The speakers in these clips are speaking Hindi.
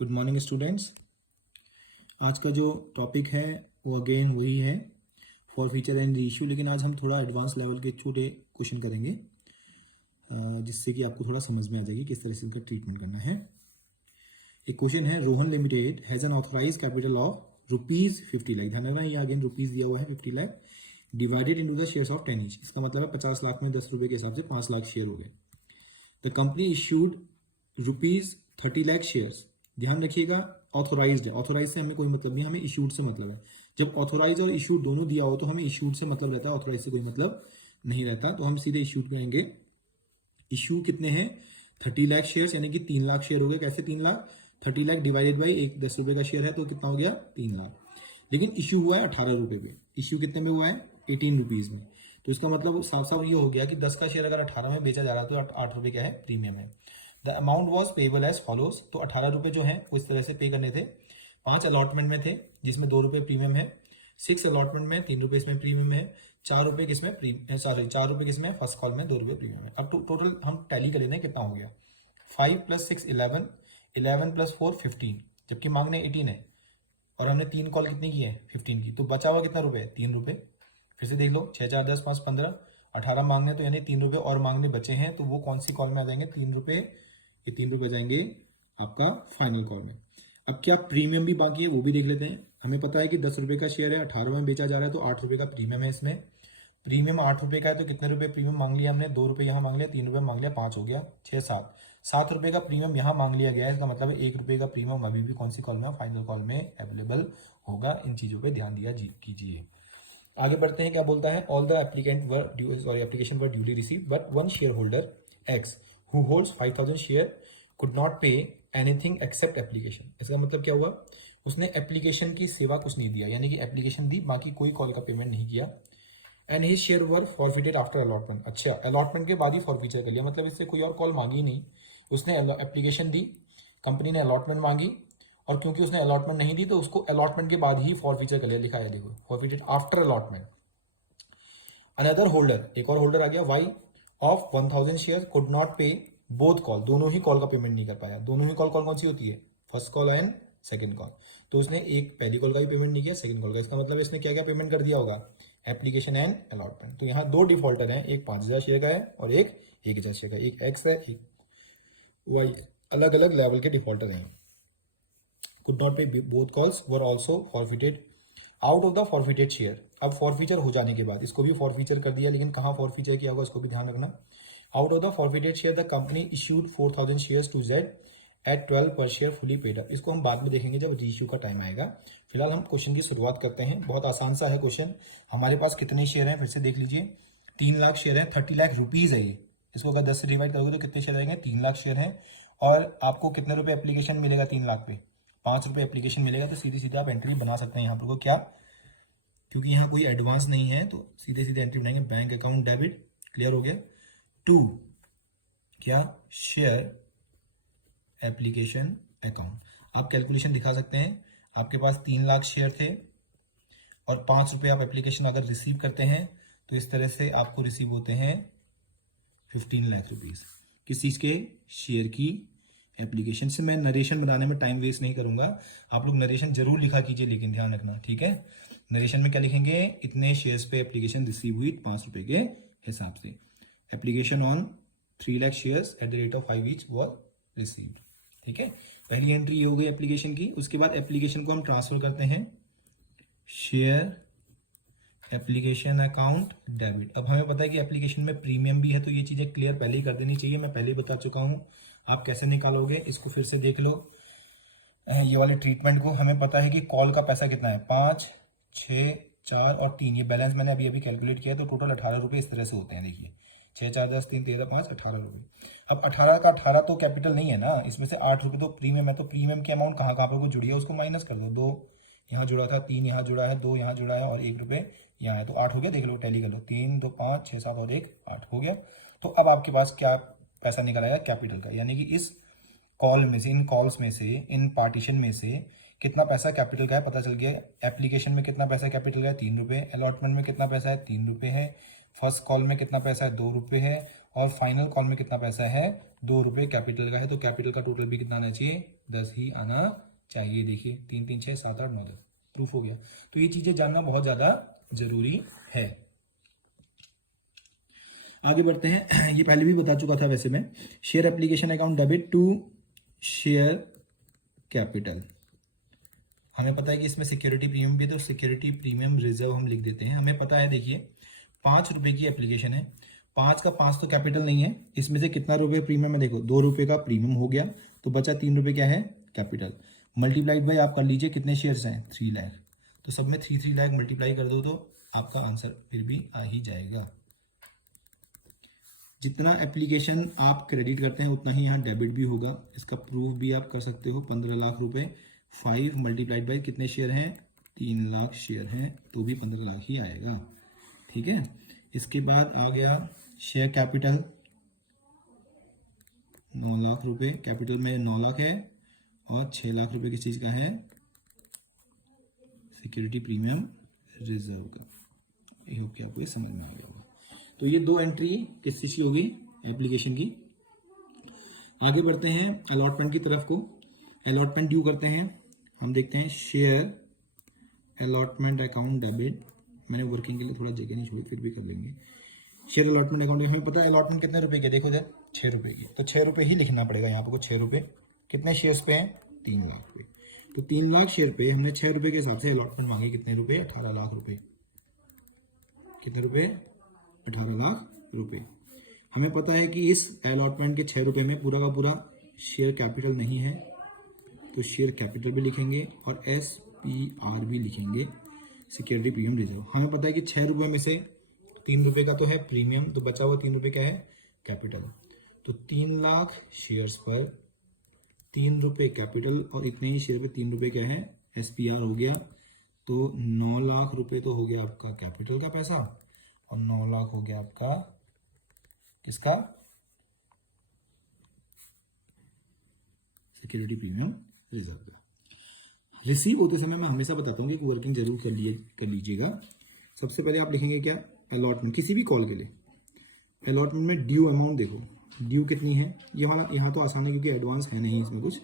Good morning students. आज का जो टॉपिक है वो अगेन वही है फॉर फीचर एंड इशू, लेकिन आज हम थोड़ा एडवांस लेवल के छोटे क्वेश्चन करेंगे जिससे कि आपको थोड़ा समझ में आ जाएगी किस तरह से इनका ट्रीटमेंट करना है। एक क्वेश्चन है, Rohan limited has an authorised capital of ₹50 lakh. ध्यान रखना, ये अगेन रुपीज़ दिया हुआ है 50 lakh divided into the shares of 10 each. इसका मतलब है 50 लाख में 10 रुपये के हिसाब से 5 लाख शेयर हो गए। The company issued ₹30 lakh shares. ध्यान रखिएगा, ऑथोराइज्ड है, ऑथोराइज से हमें कोई मतलब नहीं, हमें इशूड से मतलब है। जब ऑथोराइज और इशूड दोनों दिया हो तो हमें इशूड से मतलब रहता है, ऑथोराइज से कोई मतलब नहीं रहता। तो हम सीधे इशूड करेंगे। इशू कितने हैं? 30 लाख शेयर्स, यानी कि 3 लाख शेयर हो गए। कैसे 3 लाख? 30 लाख डिवाइडेड बाई एक 10 रुपए का शेयर है तो कितना हो गया? 3 लाख। लेकिन इशू हुआ है 18 रुपए पे। इशू कितने में हुआ है? 18 रुपीज में। तो इसका मतलब साफ साफ ये हो गया कि 10 का शेयर अगर 18 में बेचा जा रहा है तो 8 रुपए क्या है? प्रीमियम है। The amount was payable as follows. तो 18 रुपए जो है वो इस तरह से पे करने थे। 5 अलॉटमेंट में थे जिसमें 2 रुपए प्रीमियम है। 6 अलॉटमेंट में 3 रुपए इसमें प्रीमियम है। 4 रुपए किसमें? 4 रुपए किसमें? फर्स्ट कॉल में 2 रुपए प्रीमियम है। अब टोटल हम टैली कर लेते हैं कितना हो गया। 5 + 6 11, 11 + 4 15, जबकि मांगने 18 है और हमने 3 कॉल कितनी की है? 15 की। तो बचा हुआ कितना रुपए? 3 रुपए। फिर से देख लो, 6 4 10 5 15, 18 मांगने तो यानी 3 रुपए और मांगने बचे हैं, तो वो कौन सी कॉल में आ जाएंगे? 3 रुपए। ये 3 रुपए जाएंगे आपका फाइनल कॉल में। अब क्या प्रीमियम भी बाकी है वो भी देख लेते हैं। हमें पता है कि 10 रुपए का शेयर है, 18 में बेचा जा रहा है, तो 8 रुपए का प्रीमियम है इसमें। प्रीमियम 8 रुपए का है तो कितने रुपए प्रीमियम मांग लिया हमने? 2 रुपए यहाँ मांग लिया, 3 रुपए मांग लिया, 5 हो गया, 6 7। 7 रुपए का प्रीमियम यहाँ मांग लिया गया है, इसका मतलब है 1 रुपए का प्रीमियम अभी भी कौन सी कॉल में? फाइनल कॉल में अवेलेबल होगा। इन चीजों पे ध्यान दिया कीजिए। आगे बढ़ते हैं, क्या बोलता है? All the application were duly receive but one share holder x who holds 5000 share could not pay anything accept application. इसका मतलब क्या हुआ? उसने एप्लीकेशन की सेवा कुछ नहीं दिया, यानी कि एप्लीकेशन दी, बाकी कोई कॉल का पेमेंट नहीं किया। And his share were forfeited after allotment. अच्छा, अलॉटमेंट के बाद ही फॉरफीचर कर लिया, मतलब इससे कोई और कॉल मांगी ही नहीं। उसने एप्लीकेशन दी, कंपनी ने अलॉटमेंट मांगी, और क्योंकि उसने अलॉटमेंट नहीं दी तो उसको अलॉटमेंट के बाद ही फॉरफीचर कर लिया। लिखा है देखो, forfeited after allotment. Another holder, एक और होल्डर आ गया, Y of 1000 share could not pay both call. दोनों ही कॉल का पेमेंट नहीं कर पाया। दोनों ही कॉल कौन सी होती है? First call and second call. तो उसने एक पहली कॉल का भी पेमेंट नहीं किया, सेकंड कॉल का। इसका मतलब इसने क्या क्या पेमेंट कर दिया होगा? Application and allotment. तो यहाँ 2 डिफॉल्टर हैं, एक 5000 शेयर का है और एक 1000 शेयर का। एक एक्स है, एक वाई, अलग अलग लेवल के डिफॉल्टर हैं। Could not pay both calls were also forfeited out of the forfeited share. अब फॉरफीचर हो जाने के बाद इसको भी फॉरफीचर कर दिया, लेकिन कहाँ फॉरफीचर किया होगा इसको भी ध्यान रखना। Out of the forfeited share the company issued 4000 shares to Z at 12 per share fully paid up. इसको हम बाद में देखेंगे जब रीइश्यू का टाइम आएगा। फिलहाल हम क्वेश्चन की शुरुआत करते हैं। बहुत आसान सा है क्वेश्चन। हमारे पास कितने शेयर हैं? फिर से देख लीजिए, 3 लाख शेयर है, 30 लाख रुपीज है ये। इसको अगर 10 से डिवाइड करोगे तो कितने शेयर आएंगे? 3 लाख शेयर हैं। और आपको कितने रुपए एप्लीकेशन मिलेगा? 3 लाख पे 5 रुपए एप्लीकेशन मिलेगा। तो सीधी सीधे आप एंट्री बना सकते हैं यहाँ पर को। क्या? क्योंकि यहाँ कोई एडवांस नहीं है तो सीधे सीधे एंट्री बनाएंगे। बैंक अकाउंट डेबिट, क्लियर हो गया। टू क्या? Share application account. आप कैलकुलेशन दिखा सकते हैं। आपके पास 3 लाख शेयर थे और 5 रुपए आप एप्लीकेशन अगर रिसीव करते हैं तो इस तरह से आपको रिसीव होते हैं 15 लाख रुपीज। किस चीज के? शेयर की एप्लीकेशन से। मैं नरेशन बनाने में टाइम वेस्ट नहीं करूंगा, आप लोग नरेशन जरूर लिखा कीजिए, लेकिन ध्यान रखना, ठीक है? नरेशन में क्या लिखेंगे? इतने शेयर्स पे एप्लीकेशन रिसीव हुई 5 रुपए के हिसाब से। Application on 3 lakh shares at the rate of 5 each was received. ठीक है, पहली एंट्री हो गई एप्लीकेशन की। उसके बाद एप्लीकेशन को हम ट्रांसफर करते हैं शेयर एप्लीकेशन अकाउंट डेबिट। अब हमें पता है कि एप्लीकेशन में प्रीमियम भी है, तो ये चीजें क्लियर पहले ही कर देनी चाहिए। मैं पहले ही बता चुका हूं। आप कैसे निकालोगे इसको फिर से देख लो। ये वाले ट्रीटमेंट को हमें पता है कि कॉल का पैसा कितना है? 5 6 4 और 3। ये बैलेंस मैंने अभी अभी कैलकुलेट किया तो टोटल 18 रुपए इस तरह से होते हैं। देखिए, 6 4 10 3 13 5 18 रुपए। अब 18 का 18 तो कैपिटल नहीं है ना, इसमें से 8 रुपए तो प्रीमियम है। तो प्रीमियम की अमाउंट कहाँ कहाँ पर जुड़ी है उसको माइनस कर दो। 2 यहाँ जुड़ा था, 3 यहाँ जुड़ा है, 2 यहाँ जुड़ा है और 1 रुपए यहाँ है, तो 8 हो गया। देख लो, टैली कर लो, 3 2 5 6 7 और 1 8 हो गया। तो अब आपके पास क्या पैसा निकल आएगा? कैपिटल का, यानी कि इस कॉल में से, इन कॉल्स में से, इन पार्टीशन में से कितना पैसा कैपिटल का है पता चल गया। एप्लीकेशन में कितना पैसा कैपिटल का है? 3 रुपए। अलॉटमेंट में कितना पैसा है? 3 रुपए है। फर्स्ट कॉल में कितना पैसा है? 2 रुपए है। और फाइनल कॉल में कितना पैसा है? 2 रुपए कैपिटल का है। तो कैपिटल का टोटल भी कितना आना चाहिए? 10 ही आना चाहिए। देखिए 3 3 6 7 8 9 10 प्रूफ हो गया। तो ये चीजें जानना बहुत ज्यादा जरूरी है। आगे बढ़ते हैं। ये पहले भी बता चुका था वैसे मैं। Share application account debit to share capital. हमें पता है कि इसमें सिक्योरिटी प्रीमियम भी है, तो सिक्योरिटी प्रीमियम रिजर्व हम लिख देते हैं। हमें पता है, देखिए 5 रुपए की एप्लीकेशन है, 5 का 5 तो कैपिटल नहीं है, इसमें से कितना रुपए प्रीमियम है, देखो 2 रुपए का प्रीमियम हो गया, तो बचा 3 रुपए क्या है, कैपिटल। मल्टीप्लाइड बाई आप कर लीजिए कितने शेयर्स हैं, 3 लाख, तो सब में 3 लाख मल्टीप्लाई कर दो तो आपका आंसर फिर भी आ ही जाएगा। जितना एप्लीकेशन आप क्रेडिट करते हैं उतना ही यहाँ डेबिट भी होगा। इसका प्रूफ भी आप कर सकते हो। 15 लाख रुपए 5 मल्टीप्लाइड बाई कितने शेयर हैं, 3 लाख शेयर हैं, तो भी 15 लाख ही आएगा। ठीक है। इसके बाद आ गया शेयर कैपिटल 9 लाख रुपए, कैपिटल में 9 लाख है और 6 लाख रुपए किस चीज़ का है, सिक्योरिटी प्रीमियम रिजर्व का। आई होप कि आपको ये समझ में आ गया होगा। तो ये 2 एंट्री किस चीज़ की होगी, एप्लीकेशन की। आगे बढ़ते हैं अलॉटमेंट की तरफ को। अलॉटमेंट ड्यू करते हैं, हम देखते हैं शेयर अलॉटमेंट अकाउंट डेबिट। मैंने वर्किंग के लिए थोड़ा जगह नहीं छोड़ी, फिर भी कर लेंगे। शेयर अलॉटमेंट अकाउंट, हमें पता है अलॉटमेंट कितने रुपए की, देखो जरा 6 रुपए की, तो 6 रुपए ही लिखना पड़ेगा यहाँ पे। 6 रुपए कितने शेयर्स पे हैं, 3 लाख पे, तो 3 लाख शेयर पे हमने 6 रुपए के हिसाब से अलॉटमेंट मांगे, कितने रुपए, 18 लाख रुपए। कितने रुपए, 18 लाख रुपए। हमें पता है कि इस अलॉटमेंट के 6 रुपए में पूरा का पूरा शेयर कैपिटल नहीं है, तो शेयर कैपिटल भी लिखेंगे और SPR भी लिखेंगे, सिक्योरिटी प्रीमियम रिजर्व। हमें पता है कि 6 रुपए में से 3 रुपए का तो है प्रीमियम, तो बचा हुआ 3 रुपए क्या है, कैपिटल। तो 3 लाख शेयर्स पर 3 रुपए कैपिटल और इतने ही शेयर पे 3 रुपए क्या है, SPR हो गया। तो 9 लाख रुपए तो हो गया आपका कैपिटल का पैसा और 9 लाख हो गया आपका किसका, सिक्योरिटी प्रीमियम रिजर्व का। रिसीव होते समय मैं हमेशा बताता हूँ कि वर्किंग जरूर कर लीजिएगा। सबसे पहले आप लिखेंगे क्या, अलॉटमेंट, किसी भी कॉल के लिए अलॉटमेंट में ड्यू अमाउंट देखो, ड्यू कितनी है, ये वाला यहाँ तो आसान है क्योंकि एडवांस है नहीं इसमें कुछ।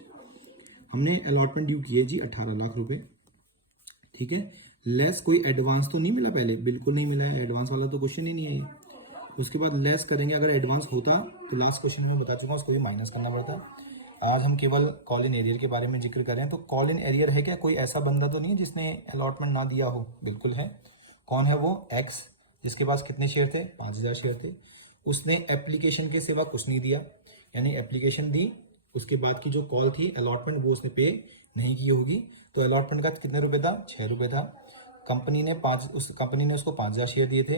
हमने अलॉटमेंट ड्यू की है जी 18 लाख रुपए। ठीक है, लेस कोई एडवांस तो नहीं मिला पहले, बिल्कुल नहीं मिला है, एडवांस वाला तो क्वेश्चन ही नहीं है ये। उसके बाद लेस करेंगे, अगर एडवांस होता तो लास्ट क्वेश्चन में बता चुका उसको भी माइनस करना पड़ता। आज हम केवल कॉल इन एरियर के बारे में जिक्र करें, तो कॉल इन एरियर है क्या, कोई ऐसा बंदा तो नहीं है जिसने अलॉटमेंट ना दिया हो, बिल्कुल है। कौन है वो, एक्स, जिसके पास कितने शेयर थे, 5000 शेयर थे। उसने एप्लीकेशन के सिवा कुछ नहीं दिया, यानी एप्लीकेशन दी, उसके बाद की जो कॉल थी अलॉटमेंट वो उसने पे नहीं की होगी। तो अलॉटमेंट का कितने रुपए था, 6 रुपए था। कंपनी ने उसको 5000 शेयर दिए थे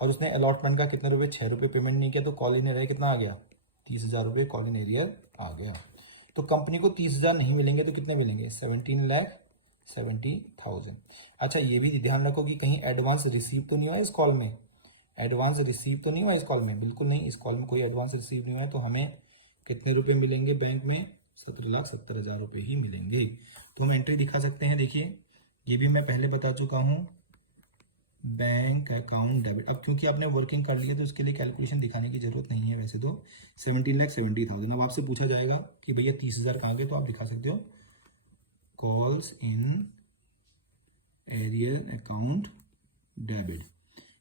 और उसने अलॉटमेंट का कितने रुपए, 6 रुपए पेमेंट नहीं किया, तो कॉल इन एरियर कितना आ गया, 30,000 रुपये कॉल इन एरियर आ गया। तो कंपनी को 30,000 नहीं मिलेंगे तो कितने मिलेंगे, 17,70,000। अच्छा ये भी ध्यान रखो कि कहीं एडवांस रिसीव तो नहीं हुआ इस कॉल में, एडवांस रिसीव तो नहीं हुआ इस कॉल में, बिल्कुल नहीं, इस कॉल में कोई एडवांस रिसीव नहीं हुआ है। तो हमें कितने रुपए मिलेंगे बैंक में, 17,70,000 रुपये ही मिलेंगे। तो हम एंट्री दिखा सकते हैं, देखिए ये भी मैं पहले बता चुका हूँ, बैंक अकाउंट डेबिट। अब क्योंकि आपने वर्किंग कर लिया तो उसके लिए कैलकुलेशन दिखाने की जरूरत नहीं है वैसे तो। 17,70,000। अब आपसे पूछा जाएगा कि भैया 30,000 कहाँ गए, तो आप दिखा सकते हो calls in arrear account debit,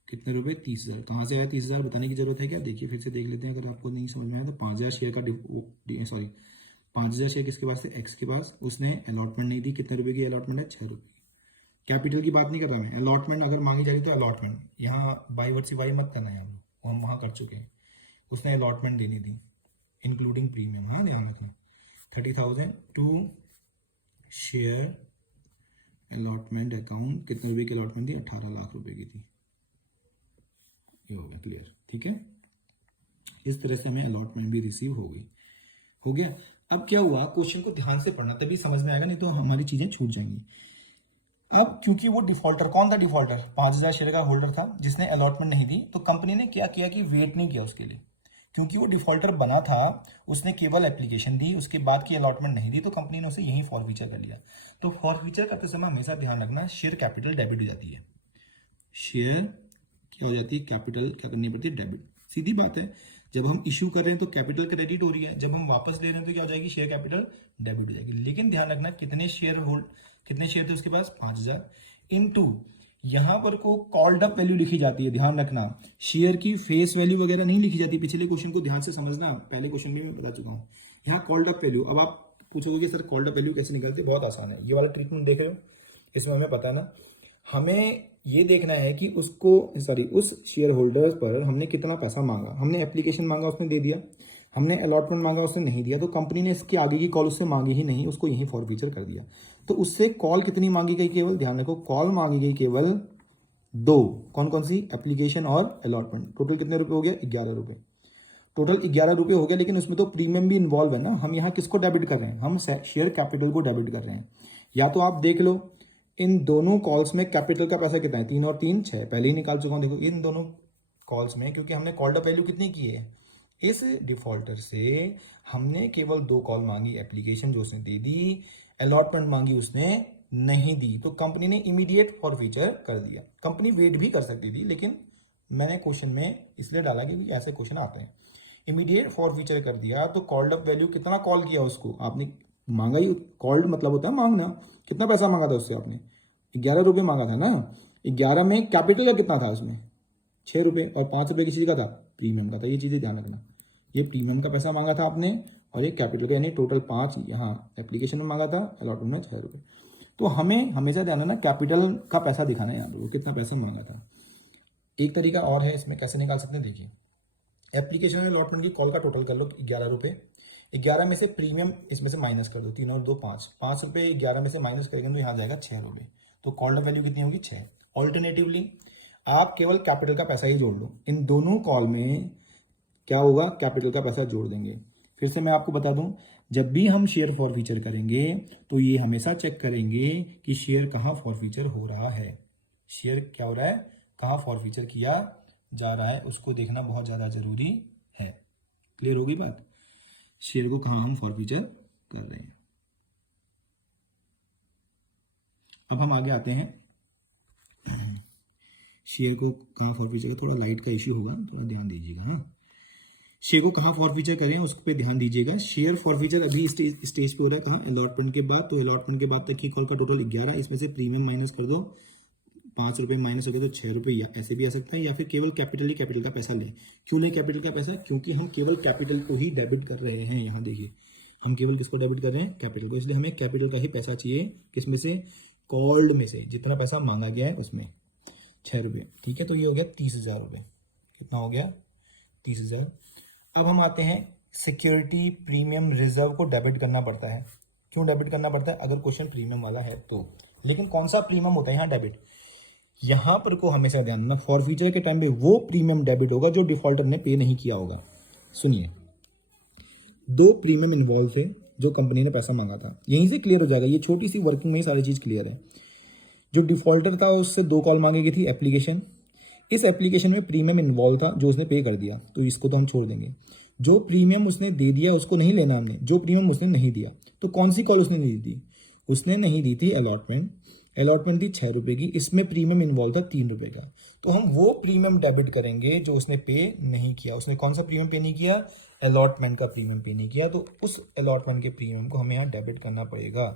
कितने रुपए, 30,000। कहाँ से आया 30,000 बताने की जरूरत है क्या, देखिए फिर से देख लेते हैं अगर आपको नहीं समझ में आया तो। 5,000 शेयर का 5,000 शेयर किसके पास थे, एक्स के पास, उसने अलॉटमेंट नहीं दी, कितने रुपए की अलॉटमेंट है, 6 रुपये। कैपिटल की बात नहीं कर रहा मैं, अलॉटमेंट अगर मांगी जा रही तो अलॉटमेंट, यहाँ बाई वर्ड वाई मत करना है, हम वहाँ कर चुके हैं। उसने अलॉटमेंट देनी थी इंक्लूडिंग प्रीमियम, हाँ ध्यान रखना। 30,000 टू शेयर अलॉटमेंट अकाउंट, कितने रुपए की अलॉटमेंट थी, 18 लाख रुपए की थी। ये हो गया क्लियर, ठीक है। इस तरह से हमें अलॉटमेंट भी रिसीव हो गया। अब क्या हुआ, क्वेश्चन को ध्यान से पढ़ना तभी समझ में आएगा, नहीं तो हमारी चीजें छूट जाएंगी। अब क्योंकि वो डिफॉल्टर, कौन था डिफॉल्टर, 5,000 शेयर का होल्डर था जिसने अलॉटमेंट नहीं दी, तो कंपनी ने क्या किया कि वेट नहीं किया उसके लिए। क्योंकि वो डिफॉल्टर बना था, उसने केवल एप्लीकेशन दी, उसके बाद की अलॉटमेंट नहीं दी, तो कंपनी ने उसे यही फॉरफीचर कर लिया। तो फॉरफीचर करते समय हमेशा ध्यान रखना, शेयर कैपिटल डेबिट हो जाती है, शेयर क्या हो जाती है, कैपिटल क्या करनी पड़ती है, डेबिट। सीधी बात है, जब हम इशू कर रहे हैं तो कैपिटल क्रेडिट हो रही है, जब हम वापस ले रहे हैं तो क्या हो जाएगी, शेयर कैपिटल डेबिट हो जाएगी। लेकिन ध्यान रखना कितने शेयर थे उसके पास, 5000 इनटू यहां पर को कॉल्ड अप वैल्यू लिखी जाती है। ध्यान रखना शेयर की फेस वैल्यू वगैरह नहीं लिखी जाती, पिछले क्वेश्चन को ध्यान से समझना, पहले क्वेश्चन में मैं बता चुका हूं। यहाँ कॉल्ड अप वैल्यू, अब आप पूछोगे कि सर कॉल्ड अप वैल्यू कैसे निकलती है, बहुत आसान है। ये वाला ट्रीटमेंट देख रहे हो, इसमें हमें पता ना, हमें ये देखना है कि उस शेयर होल्डर्स पर हमने कितना पैसा मांगा। हमने एप्लीकेशन मांगा, उसने दे दिया। हमने अलॉटमेंट मांगा, उसने नहीं दिया, तो कंपनी ने इसके आगे की कॉल उससे मांगी ही नहीं, उसको यही फॉरफीचर कर दिया। तो उससे कॉल कितनी मांगी गई, केवल ध्यान रखो कॉल मांगी गई केवल 2। कौन कौन सी, एप्लीकेशन और अलॉटमेंट। टोटल कितने रुपए हो गया, 11 रुपए। टोटल 11 रुपए हो गया, लेकिन उसमें तो प्रीमियम भी इन्वॉल्व है ना। हम यहाँ किसको डेबिट कर रहे हैं, हम शेयर कैपिटल को डेबिट कर रहे हैं। या तो आप देख लो इन दोनों कॉल्स में कैपिटल का पैसा कितना है, 3 और 3 6, पहले ही निकाल चुका हूं। देखो इन दोनों कॉल्स में, क्योंकि हमने कॉल्ड अप वैल्यू कितनी की है, इस डिफॉल्टर से हमने केवल 2 कॉल मांगी, एप्लीकेशन जो उसने दे दी, अलॉटमेंट मांगी उसने नहीं दी, तो कंपनी ने इमीडिएट फॉरफीचर कर दिया। कंपनी वेट भी कर सकती थी, लेकिन मैंने क्वेश्चन में इसलिए डाला क्योंकि ऐसे क्वेश्चन आते हैं। इमीडिएट फॉरफीचर कर दिया, तो कॉल्ड अप वैल्यू कितना कॉल किया उसको आपने, मांगा ही, कॉल्ड मतलब होता है मांगना। कितना पैसा मांगा था उससे आपने, 11 रुपये मांगा था ना। 11 में कैपिटल का कितना था उसमें, 6 रुपये, और 5 रुपये किसी का था, प्रीमियम का था। ये चीज़ें ध्यान रखना, ये प्रीमियम का पैसा मांगा था आपने, और ये कैपिटल का, यानी टोटल 5 यहाँ एप्लीकेशन में मांगा था, अलॉटमेंट में 6 रुपये। तो हमें हमेशा ध्यान रखना कैपिटल का पैसा दिखाना है, याद रखो कितना पैसा मांगा था। एक तरीका और है इसमें कैसे निकाल सकते हैं, देखिए एप्लीकेशन और अलॉटमेंट की कॉल का टोटल कर लो 11 रुपये। 11 में से प्रीमियम इसमें से माइनस कर दो, 3 और 2 5, 5 रुपये 11 में से माइनस करेंगे तो यहाँ जाएगा 6 रुपये। तो कॉल्ड वैल्यू कितनी होगी, 6। ऑल्टरनेटिवली आप केवल कैपिटल का पैसा ही जोड़ लो, इन दोनों कॉल में क्या होगा, कैपिटल का पैसा जोड़ देंगे। फिर से मैं आपको बता दूं, जब भी हम शेयर फॉरफीचर करेंगे तो ये हमेशा चेक करेंगे कि शेयर कहाँ फॉरफीचर हो रहा है, शेयर क्या हो रहा है, कहाँ फॉरफीचर किया जा रहा है, उसको देखना बहुत ज़्यादा जरूरी है। क्लियर होगी बात, शेयर को कहाँ हम फॉरफीचर कर रहे हैं। अब हम आगे आते हैं, शेयर को कहाँ फॉरफीचर, थोड़ा लाइट का इश्यू होगा, थोड़ा ध्यान दीजिएगा। हाँ, शेयर को कहाँ फॉरफीचर करें उस पर ध्यान दीजिएगा। शेयर फॉरफीचर अभी स्टेज पे हो रहा है कहाँ, अलॉटमेंट के बाद। तो अलॉटमेंट के बाद तक की कॉल का टोटल 11, इसमें से प्रीमियम माइनस कर दो, 5 रुपये माइनस हो गए तो 6 रुपये, या ऐसे भी आ सकता है, या फिर केवल कैपिटल का पैसा ले। क्यों ले कैपिटल का पैसा, क्योंकि हम केवल कैपिटल को ही डेबिट कर रहे हैं। यहाँ देखिए हम केवल किसको डेबिट कर रहे हैं, कैपिटल को, इसलिए हमें कैपिटल का ही पैसा चाहिए। किसमें से, कॉल्ड में से, जितना पैसा मांगा गया है उसमें 6 रुपये। ठीक है, तो ये हो गया 30,000 रुपये। कितना हो गया, 30,000। अब हम आते हैं, सिक्योरिटी प्रीमियम रिजर्व को डेबिट करना पड़ता है। क्यों डेबिट करना पड़ता है, अगर क्वेश्चन प्रीमियम वाला है तो। लेकिन कौन सा प्रीमियम होता है यहाँ डेबिट, यहां पर को हमेशा ध्यान देना, फॉरफीचर के टाइम पे वो प्रीमियम डेबिट होगा जो डिफॉल्टर ने पे नहीं किया होगा। सुनिए, 2 प्रीमियम इन्वॉल्व थे जो कंपनी ने पैसा मांगा था, यहीं से क्लियर हो जाएगा, ये छोटी सी वर्किंग में ही सारी चीज क्लियर है। जो डिफॉल्टर था उससे 2 कॉल मांगी गई थी, एप्लीकेशन, इस एप्लीकेशन में प्रीमियम इन्वॉल्व था जो उसने पे कर दिया, तो इसको तो हम छोड़ देंगे। जो प्रीमियम उसने दे दिया उसको नहीं लेना हमने, जो प्रीमियम उसने नहीं दिया, तो कौन सी कॉल उसने नहीं दी थी, उसने नहीं दी थी अलॉटमेंट। अलॉटमेंट थी 6 रुपये की, इसमें प्रीमियम इन्वॉल्व था 3 रुपये का। तो हम वो प्रीमियम डेबिट करेंगे जो उसने पे नहीं किया। उसने कौन सा प्रीमियम पे नहीं किया, अलॉटमेंट का प्रीमियम पे नहीं किया, तो उस अलॉटमेंट के प्रीमियम को हमें यहाँ डेबिट करना पड़ेगा,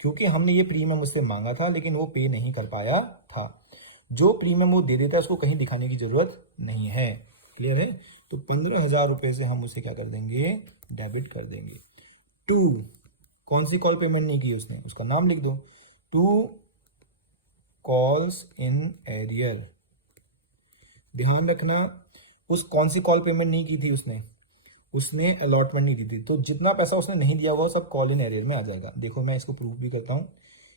क्योंकि हमने ये प्रीमियम उससे मांगा था लेकिन वो पे नहीं कर पाया था। जो प्रीमियम वो दे देता है उसको कहीं दिखाने की जरूरत नहीं है। क्लियर है, तो 15,000 रुपये से हम उसे क्या कर देंगे, डेबिट कर देंगे। 2, कौन सी कॉल पेमेंट नहीं की उसने, उसका नाम लिख दो, 2 कॉल्स इन एरियर। ध्यान रखना, उस कौन सी कॉल पेमेंट नहीं की थी उसने अलॉटमेंट नहीं दी थी, तो जितना पैसा उसने नहीं दिया हुआ सब कॉल इन एरियर में आ जाएगा। देखो मैं इसको प्रूफ भी करता हूँ,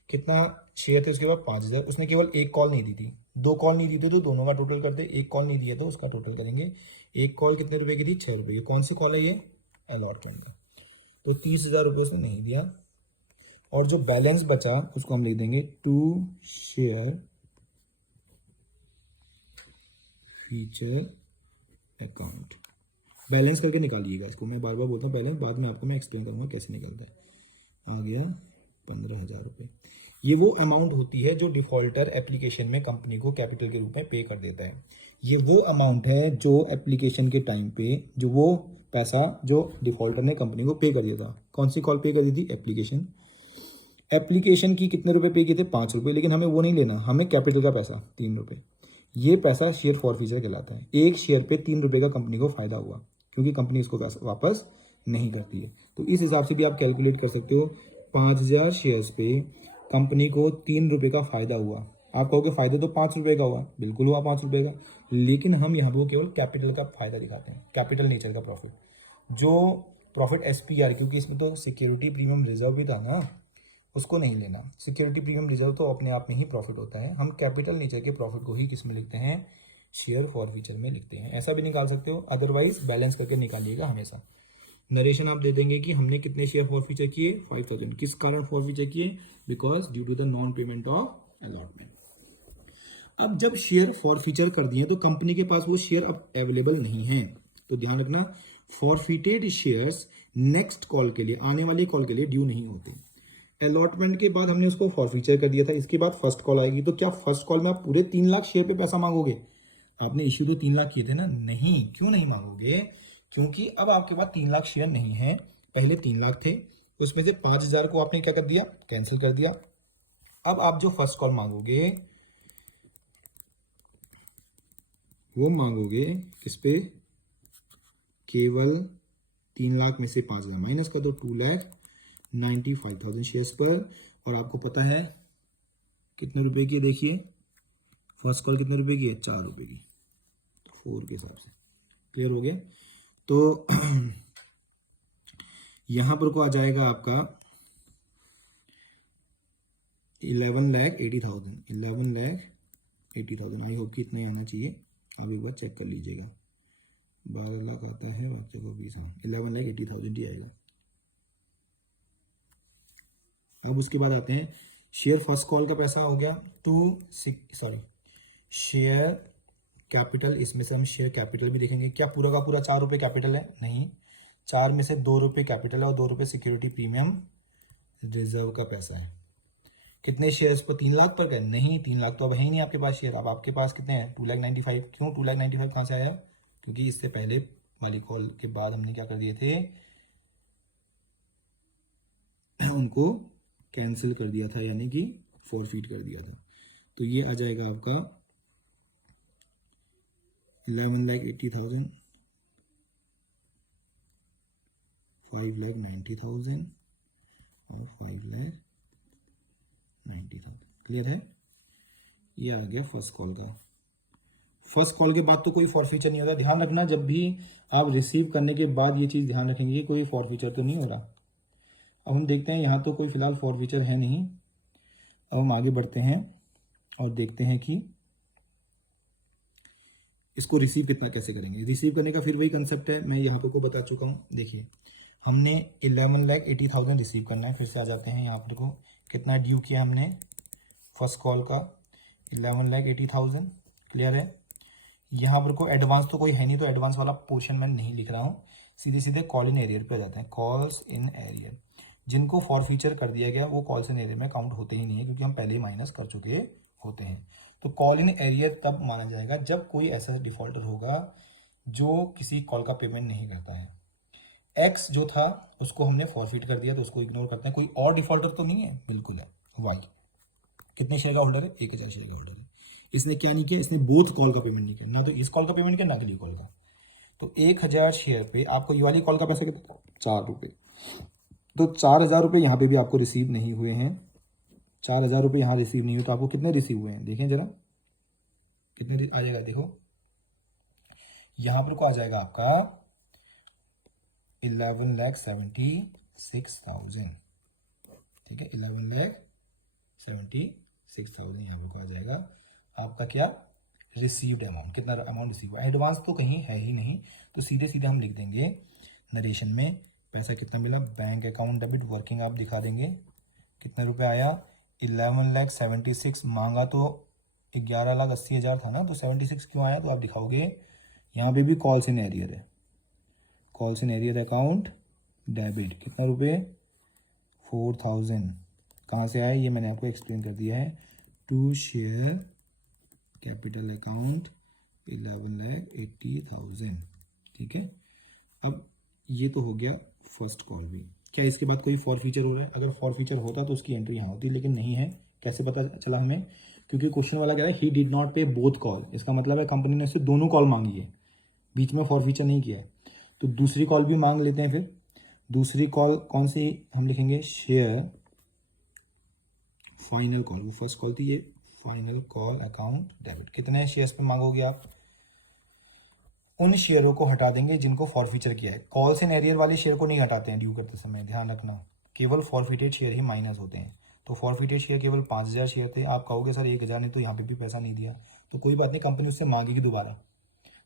कितना शेयर थे उसके बाद 5,000, उसने केवल 1 कॉल नहीं दी थी, 2 कॉल नहीं दी थी, तो दोनों का टोटल करते, 1 कॉल नहीं दिया तो उसका टोटल करेंगे। 1 कॉल कितने रुपए की थी, 6 रुपये की। कौन सी कॉल है ये, अलॉटमेंट का, तो 30,000 रुपये उसने नहीं दिया। और जो बैलेंस बचा उसको हम लिख देंगे 2 शेयर फीचर अकाउंट। बैलेंस करके निकालिएगा इसको, मैं बार बार बोलता हूँ बैलेंस, बाद में आपको मैं एक्सप्लेन करूंगा कैसे निकलता है। आ गया 15,000 रुपये। ये वो अमाउंट होती है जो डिफॉल्टर एप्लीकेशन में कंपनी को कैपिटल के रूप में पे कर देता है। ये वो अमाउंट है जो एप्लीकेशन के टाइम पे, जो वो पैसा जो डिफॉल्टर ने कंपनी को पे कर दिया था। कौन सी कॉल पे कर दी थी? एप्लीकेशन की कितने रुपए पे किए थे? 5 रुपये। लेकिन हमें वो नहीं लेना, हमें कैपिटल का पैसा 3 रुपये। ये पैसा शेयर फॉरफीचर कहलाता है। एक शेयर पे 3 रुपये का कंपनी को फायदा हुआ, क्योंकि कंपनी इसको वापस नहीं करती है। तो इस हिसाब से भी आप कैलकुलेट कर सकते हो। 5,000 शेयर्स पे कंपनी को 3 रुपये का फायदा हुआ। आप कहोगे फायदा तो 5 रुपये का हुआ, बिल्कुल हुआ 5 रुपये का, लेकिन हम यहाँ पर केवल कैपिटल का फायदा दिखाते हैं, कैपिटल नेचर का प्रॉफिट। जो प्रॉफिट SPR, क्योंकि इसमें तो सिक्योरिटी प्रीमियम रिजर्व भी था ना, उसको नहीं लेना। सिक्योरिटी प्रीमियम रिजर्व तो अपने आप में ही प्रॉफिट होता है। हम कैपिटल नेचर के प्रॉफिट को ही किस में लिखते हैं? शेयर फॉरफीचर में लिखते हैं। ऐसा भी निकाल सकते हो, अदरवाइज बैलेंस करके निकालिएगा हमेशा। नरेशन आप दे देंगे कि हमने कितने शेयर फॉरफीचर किए? 5,000। किस कारण फॉरफीचर किए? Because due to the non payment of allotment. अब जब शेयर फॉरफीचर कर दिए तो कंपनी के पास वो शेयर अब अवेलेबल नहीं है, तो ध्यान रखना फॉरफिटेड शेयर्स नेक्स्ट कॉल के लिए, आने वाली कॉल के लिए ड्यू नहीं होते। अलॉटमेंट के बाद हमने उसको फॉरफीचर कर दिया था, इसके बाद फर्स्ट कॉल आएगी, तो क्या फर्स्ट कॉल में आप पूरे 3 लाख शेयर पे पैसा मांगोगे? आपने इश्यू तो 3 लाख किए थे ना, नहीं। क्यों नहीं मांगोगे? क्योंकि अब आपके पास 3 लाख शेयर नहीं है, पहले 3 लाख थे, उसमें से 5,000 को आपने क्या कर दिया? कैंसिल कर दिया। अब आप जो फर्स्ट कॉल मांगोगे वो मांगोगे किस पे? केवल 3 लाख में से 5,000 माइनस कर दो, 2,95,000 शेयर्स पर। और आपको पता है कितने रुपए की है? देखिए फर्स्ट कॉल कितने रुपए की है? 4 रुपए की, 4 के हिसाब से। क्लियर हो गया? तो यहां पर को आ जाएगा आपका 11,80,000। 11,80,000। आई होप कि इतना ही आना चाहिए, आप एक बार चेक कर लीजिएगा। 12 लाख आता है, बाकी को 20, हाँ 11,80,000 ही आएगा। अब उसके बाद आते हैं शेयर फर्स्ट कॉल का पैसा हो गया शेयर कैपिटल। इसमें से हम शेयर कैपिटल भी देखेंगे। क्या पूरा का पूरा 4 रुपये कैपिटल है? नहीं, 4 में से 2 रुपये कैपिटल है और 2 रुपये सिक्योरिटी प्रीमियम रिजर्व का पैसा है। कितने शेयर्स पर? 3 लाख पर? नहीं, 3 लाख तो अब है ही नहीं आपके पास शेयर। अब आपके पास कितने हैं? 2,95,000। क्यों 2,95,000 कहाँ से आया? क्योंकि इससे पहले वाली कॉल के बाद हमने क्या कर दिए थे? उनको कैंसिल कर दिया था, यानी कि फॉरफीट कर दिया था। तो ये आ जाएगा आपका 11,80,000, 5,90,000 और 5,90,000। क्लियर है? ये आ गया फर्स्ट कॉल का। फर्स्ट कॉल के बाद तो कोई फॉरफीचर नहीं होता। ध्यान रखना, जब भी आप रिसीव करने के बाद ये चीज़ ध्यान रखेंगे कि कोई फॉरफीचर तो नहीं हो रहा। अब हम देखते हैं, यहाँ तो कोई फिलहाल फॉरफीचर है नहीं। अब हम आगे बढ़ते हैं और देखते हैं कि इसको रिसीव कितना कैसे करेंगे। रिसीव करने का फिर वही कंसेप्ट है, मैं यहाँ पे को बता चुका हूँ। देखिए हमने 11,80,000 रिसीव करना है। फिर से आ जाते हैं यहाँ पर को, कितना ड्यू किया हमने फर्स्ट कॉल का? 11,80,000। क्लियर है? यहाँ पर को एडवांस तो कोई है नहीं, तो एडवांस वाला पोर्शन मैं नहीं लिख रहा हूँ, सीधे सीधे कॉल इन एरियर पे आ जाते हैं। कॉल्स इन एरियर, जिनको फॉरफीचर कर दिया गया वो कॉल्स इन एरियर में काउंट होते ही नहीं है, क्योंकि हम पहले ही माइनस कर चुके होते हैं। तो कॉल इन एरियर तब माना जाएगा जब कोई ऐसा डिफॉल्टर होगा जो किसी कॉल का पेमेंट नहीं करता है। एक्स जो था उसको हमने फॉरफिट कर दिया, तो उसको इग्नोर करते हैं। कोई और डिफॉल्टर तो नहीं है? बिल्कुल है। वाई कितने शेयर का होल्डर है? 1,000 शेयर का होल्डर है। इसने क्या नहीं किया? इसने बोथ कॉल का पेमेंट नहीं किया, ना तो इस कॉल का पेमेंट किया ना अगली कॉल का। तो 1,000 शेयर पे आपको ये वाली कॉल का पैसा कितना? 4 रुपये। तो 4,000 रुपये यहाँ पे भी आपको रिसीव नहीं हुए हैं। 4,000 रुपये यहाँ रिसीव नहीं हुए, तो आपको कितने रिसीव हुए हैं? देखें जरा कितने आ जाएगा। देखो यहाँ पर को आ जाएगा आपका 11,76,000। ठीक है, 11,76,000 यहाँ पर को आ जाएगा आपका क्या? Received amount. कितना अमाउंट रिसीव हुआ? एडवांस तो कहीं है ही नहीं, तो सीधे सीधे हम लिख देंगे नरेशन में पैसा कितना मिला। बैंक अकाउंट डेबिट वर्किंग आप दिखा देंगे कितना रुपए आया? 11,76,000 मांगा तो 11,80,000 था ना, तो 76 क्यों आया? तो आप दिखाओगे यहाँ पे भी कॉल्स इन एरियर है। Calls in arrear account debit कितना रुपए? 4,000। कहाँ से आया ये मैंने आपको एक्सप्लेन कर दिया है। टू शेयर कैपिटल अकाउंट 11,80,000, ठीक है। अब ये तो हो गया फर्स्ट कॉल भी। क्या इसके बाद कोई फॉर फीचर हो रहा है? अगर फॉर फीचर होता तो उसकी एंट्री यहाँ होती, लेकिन नहीं है। कैसे पता चला हमें? क्योंकि क्वेश्चन वाला कह रहा है he did not pay both call. इसका मतलब है कंपनी ने उससे दोनों कॉल मांगी है, बीच में फॉर फीचर नहीं किया है। तो दूसरी कॉल भी मांग लेते हैं। फिर दूसरी कॉल कौन सी हम लिखेंगे? Share final call. वो फर्स्ट कॉल थी, ये फाइनल कॉल अकाउंट डेबिट। कितने शेयर्स पे मांगोगे आप? उन शेयरों को हटा देंगे जिनको फॉरफीचर किया है। कॉल्स इन एरियर वाले शेयर को नहीं हटाते हैं ड्यू करते समय, ध्यान रखना। केवल फॉरफिटेड शेयर ही माइनस होते हैं। तो फॉरफिटेड शेयर केवल 5,000 शेयर थे। आप कहोगे सर 1,000 ने तो यहाँ पे भी पैसा नहीं दिया, तो कोई बात नहीं, कंपनी उससे मांगेगी दोबारा।